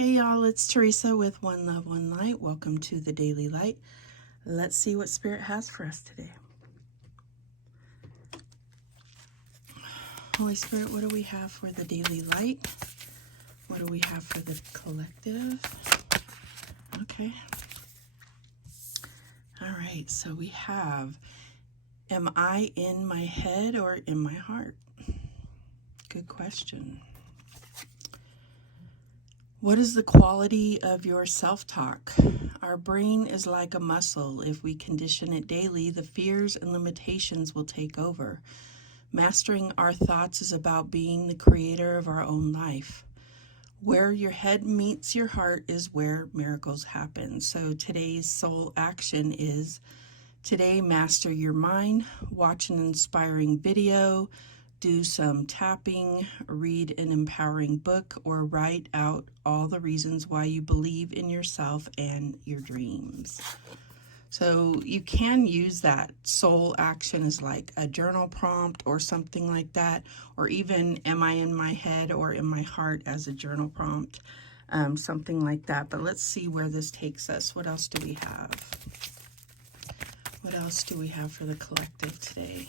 Hey y'all, it's Teresa with One Love, One Light. Welcome to the Daily Light. Let's see what Spirit has for us today. Holy Spirit, what do we have for the Daily Light? What do we have for the collective? Okay. All right, so we have, am I in my head or in my heart? Good question. What is the quality of your self-talk? Our brain is like a muscle. If we condition it daily, the fears and limitations will take over. Mastering our thoughts is about being the creator of our own life. Where your head meets your heart is where miracles happen. So today's soul action is, today master your mind, watch an inspiring video, do some tapping, read an empowering book, or write out all the reasons why you believe in yourself and your dreams. So you can use that soul action as like a journal prompt or something like that, or even am I in my head or in my heart as a journal prompt, something like that. But let's see where this takes us. What else do we have? What else do we have for the collective today?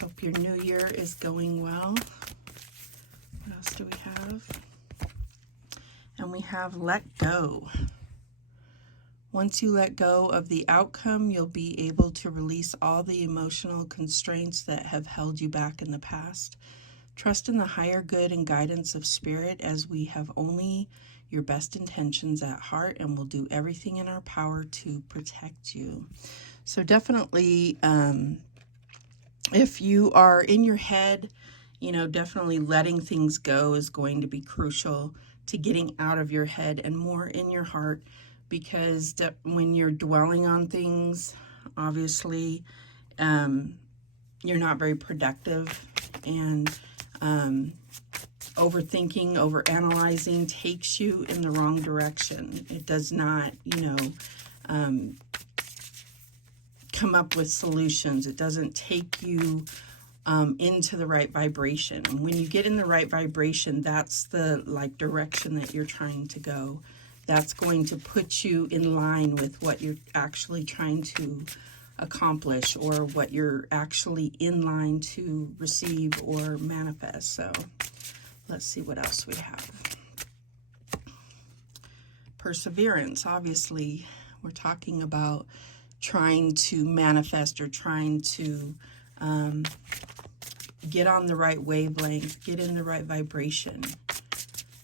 Hope your new year is going well. What else do we have? And we have let go. Once you let go of the outcome, you'll be able to release all the emotional constraints that have held you back in the past. Trust in the higher good and guidance of Spirit, as we have only your best intentions at heart and will do everything in our power to protect you. So definitely, if you are in your head, definitely letting things go is going to be crucial to getting out of your head and more in your heart, because when you're dwelling on things, obviously, you're not very productive, and overthinking, overanalyzing takes you in the wrong direction. It does not, come up with solutions. It doesn't take you into the right vibration. And when you get in the right vibration, that's the direction that you're trying to go. That's going to put you in line with what you're actually trying to accomplish, or what you're actually in line to receive or manifest. So let's see what else we have. Perseverance. Obviously, we're talking about trying to manifest or trying to get on the right wavelength, get in the right vibration.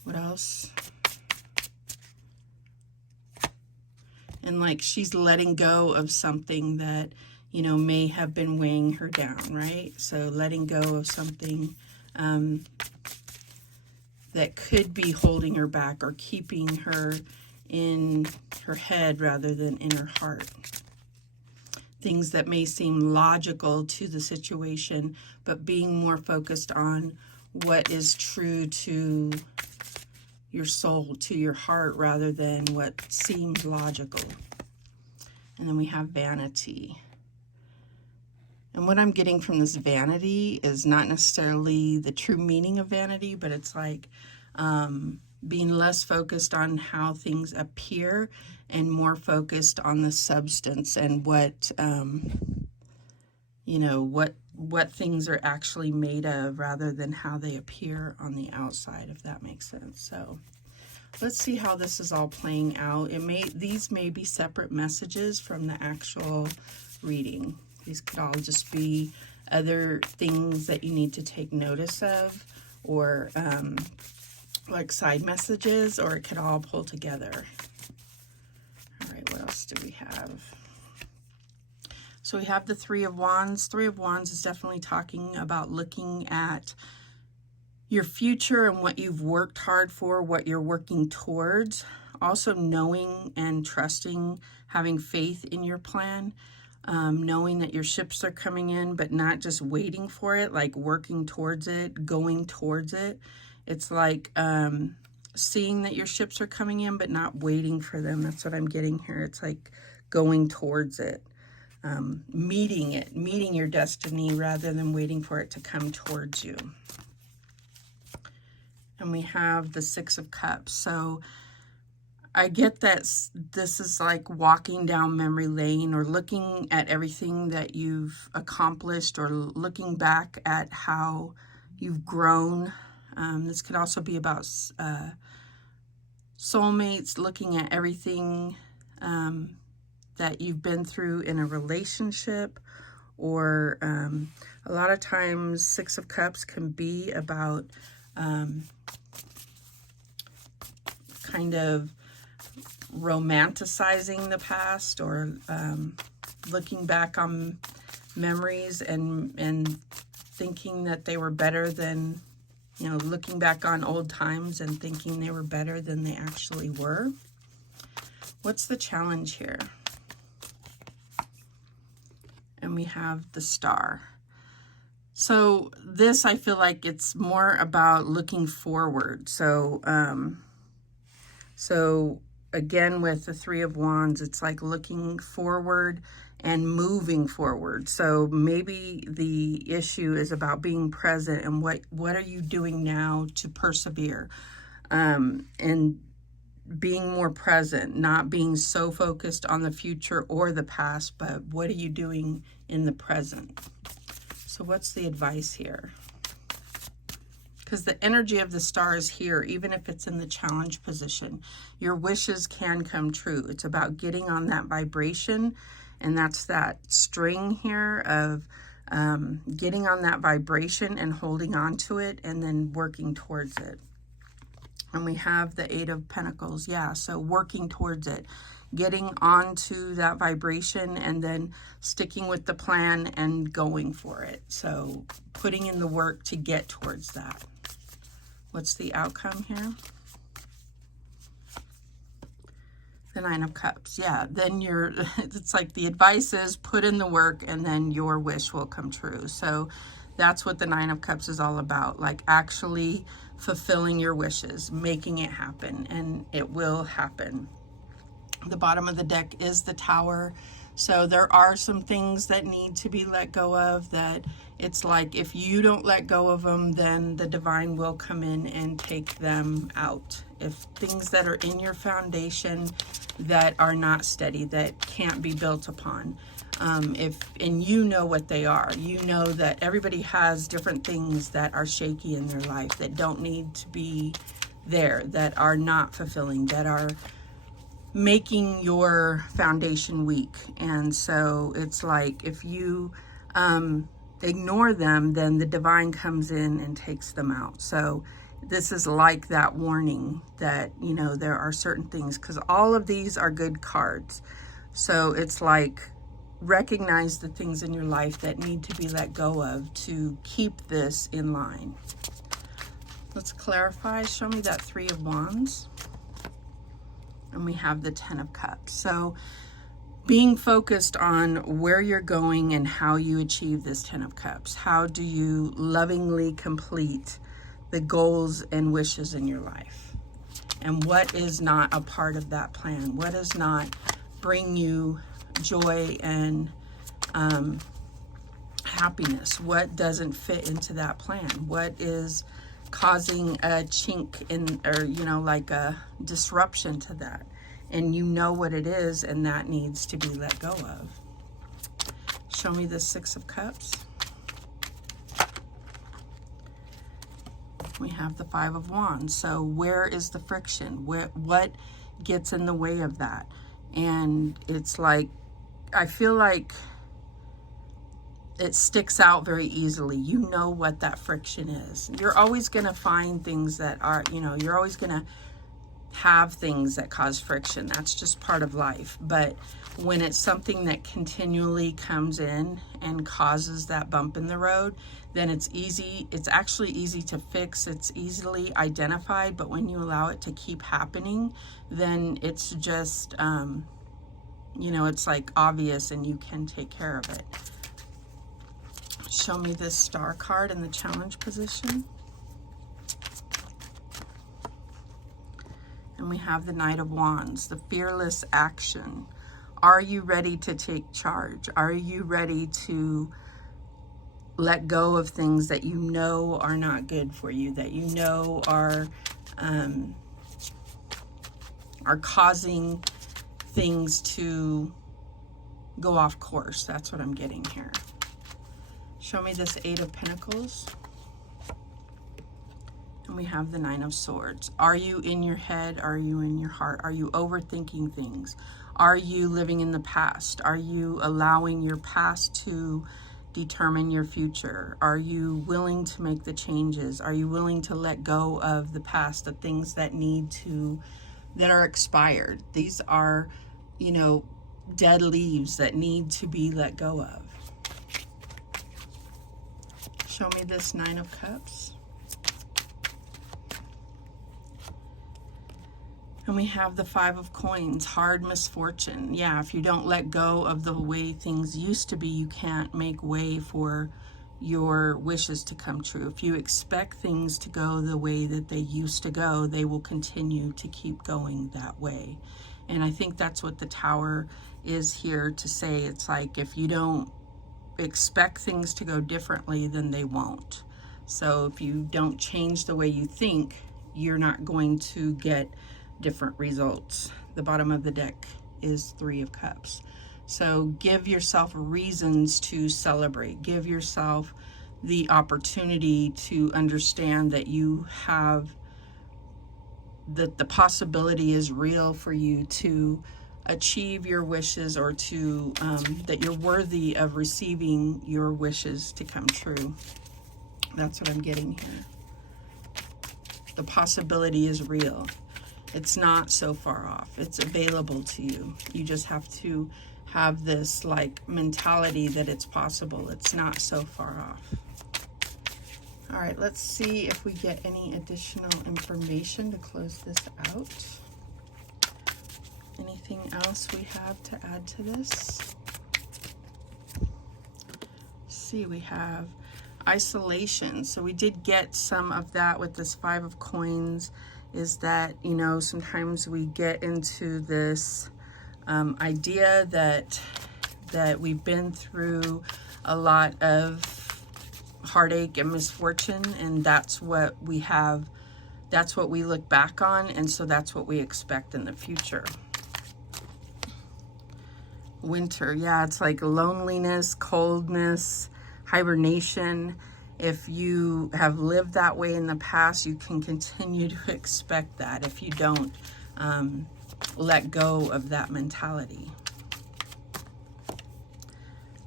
What else? And she's letting go of something that, may have been weighing her down, right? So letting go of something that could be holding her back or keeping her in her head rather than in her heart. Things that may seem logical to the situation, but being more focused on what is true to your soul, to your heart, rather than what seems logical. And then we have vanity. And what I'm getting from this vanity is not necessarily the true meaning of vanity, but it's being less focused on how things appear and more focused on the substance and what things are actually made of, rather than how they appear on the outside, if that makes sense. So let's see how this is all playing out. These may be separate messages from the actual reading. These could all just be other things that you need to take notice of, or side messages, or it could all pull together. All right, what else do we have? So we have the Three of Wands. Three of Wands is definitely talking about looking at your future and what you've worked hard for, what you're working towards. Also knowing and trusting, having faith in your plan, knowing that your ships are coming in, but not just waiting for it, working towards it, going towards it. It's seeing that your ships are coming in, but not waiting for them. That's what I'm getting here. It's going towards it, meeting your destiny rather than waiting for it to come towards you. And we have the Six of Cups. So I get that this is like walking down memory lane, or looking at everything that you've accomplished, or looking back at how you've grown. This could also be about soulmates, looking at everything that you've been through in a relationship, or a lot of times Six of Cups can be about kind of romanticizing the past, or looking back on memories and thinking that they were better than, you know, looking back on old times and thinking they were better than they actually were. What's the challenge here? And we have the Star. So this, I feel like it's more about looking forward. So again, with the Three of Wands, it's like looking forward and moving forward. So maybe the issue is about being present, and what are you doing now to persevere, and being more present, not being so focused on the future or the past, but what are you doing in the present? So what's the advice here? Because the energy of the Star is here, even if it's in the challenge position. Your wishes can come true. It's about getting on that vibration, and that's that string here of getting on that vibration and holding on to it, and then working towards it. And we have the Eight of Pentacles. Yeah, so working towards it, getting onto that vibration, and then sticking with the plan and going for it. So putting in the work to get towards that. What's the outcome here? The Nine of Cups. Yeah, then it's like the advice is put in the work, and then your wish will come true. So that's what the Nine of Cups is all about, like actually fulfilling your wishes, making it happen, and it will happen. The bottom of the deck is the Tower. So there are some things that need to be let go of, that it's like if you don't let go of them, then the divine will come in and take them out. If things that are in your foundation that are not steady, that can't be built upon, and you know what they are. You know that everybody has different things that are shaky in their life, that don't need to be there, that are not fulfilling, that are making your foundation weak. And so it's like if you ignore them, then the divine comes in and takes them out. So this is like that warning that, you know, there are certain things, because all of these are good cards. So it's like recognize the things in your life that need to be let go of to keep this in line. Let's clarify. Show me that Three of Wands. And we have the Ten of Cups. So being focused on where you're going and how you achieve this Ten of Cups. How do you lovingly complete the goals and wishes in your life? And what is not a part of that plan? What does not bring you joy and happiness? What doesn't fit into that plan? What is causing a chink in, or, you know, like a disruption to that? And you know what it is, and that needs to be let go of. Show me the Six of Cups. We have the Five of Wands. So where is the friction? What gets in the way of that? And it's like, I feel like it sticks out very easily. You know what that friction is. You're always going to find things that are, you know, you're always going to have things that cause friction. That's just part of life. But when it's something that continually comes in and causes that bump in the road, then it's easy. It's actually easy to fix. It's easily identified. But when you allow it to keep happening, then it's just, you know, it's like obvious, and you can take care of it. Show me this Star card in the challenge position. And we have the Knight of Wands, the fearless action. Are you ready to take charge? Are you ready to let go of things that you know are not good for you, that you know are causing things to go off course. That's what I'm getting here. Show me this Eight of Pentacles. And we have the Nine of Swords. Are you in your head? Are you in your heart? Are you overthinking things? Are you living in the past? Are you allowing your past to determine your future? Are you willing to make the changes? Are you willing to let go of the past, the things that that are expired? These are, you know, dead leaves that need to be let go of. Show me this Nine of Cups. And we have the Five of Coins, hard misfortune. Yeah, if you don't let go of the way things used to be, you can't make way for your wishes to come true. If you expect things to go the way that they used to go, they will continue to keep going that way. And I think that's what the Tower is here to say. It's like, if you don't expect things to go differently, then they won't. So if you don't change the way you think, you're not going to get different results. The bottom of the deck is Three of Cups. So give yourself reasons to celebrate. Give yourself the opportunity to understand that you have, that the possibility is real for you to achieve your wishes, or to that you're worthy of receiving your wishes to come true. That's what I'm getting here. The possibility is real. It's not so far off. It's available to you. You just have to have this like mentality that it's possible. It's not so far off. All right, let's see if we get any additional information to close this out. Anything else we have to add to this? Let's see, we have isolation. So we did get some of that with this Five of Coins, is that, you know, sometimes we get into this idea that we've been through a lot of heartache and misfortune, and that's what we have, that's what we look back on, and so that's what we expect in the future. Winter, yeah, it's like loneliness, coldness, hibernation. If you have lived that way in the past, you can continue to expect that if you don't let go of that mentality.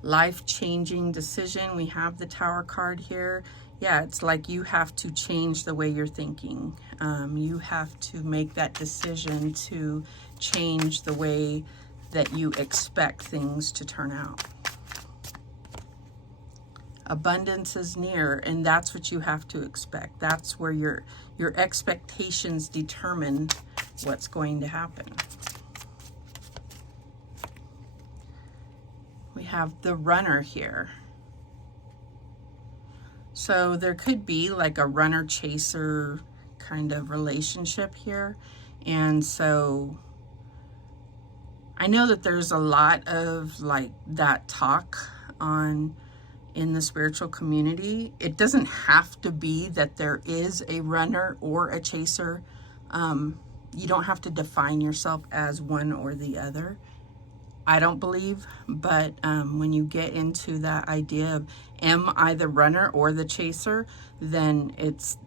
Life-changing decision. We have the Tower card here. Yeah, it's like you have to change the way you're thinking. You have to make that decision to change the way that you expect things to turn out. Abundance is near, and that's what you have to expect. That's where your expectations determine what's going to happen. We have the Runner here. So there could be like a runner-chaser kind of relationship here. And so I know that there's a lot of like that talk in the spiritual community. It doesn't have to be that there is a runner or a chaser. You don't have to define yourself as one or the other, I don't believe. But when you get into that idea of, am I the runner or the chaser, then it's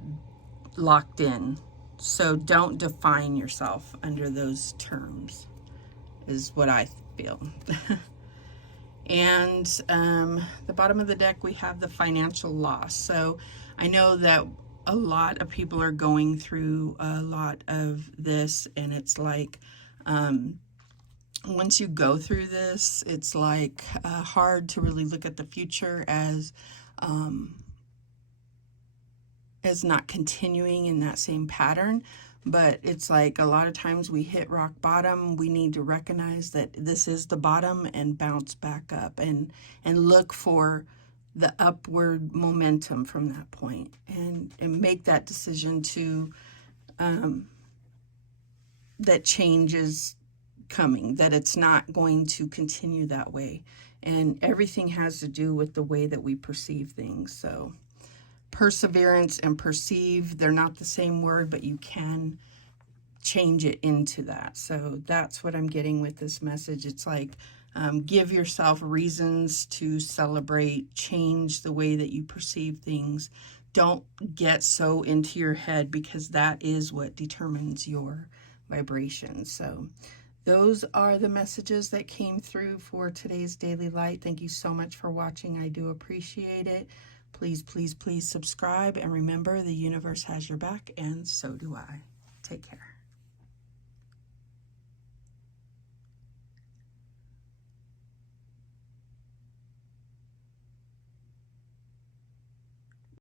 locked in. So don't define yourself under those terms, is what I feel. And the bottom of the deck, we have the financial loss. So I know that a lot of people are going through a lot of this, and it's like once you go through this, it's like hard to really look at the future as not continuing in that same pattern. But it's like a lot of times we hit rock bottom. We need to recognize that this is the bottom and bounce back up and look for the upward momentum from that point, and make that decision to that change is coming, that it's not going to continue that way. And everything has to do with the way that we perceive things. So perseverance and perceive, they're not the same word, but you can change it into that. So that's what I'm getting with this message. It's like, give yourself reasons to celebrate, change the way that you perceive things. Don't get so into your head, because that is what determines your vibration. So those are the messages that came through for today's Daily Light. Thank you so much for watching. I do appreciate it. Please, please, please subscribe. And remember, the universe has your back, and so do I. Take care.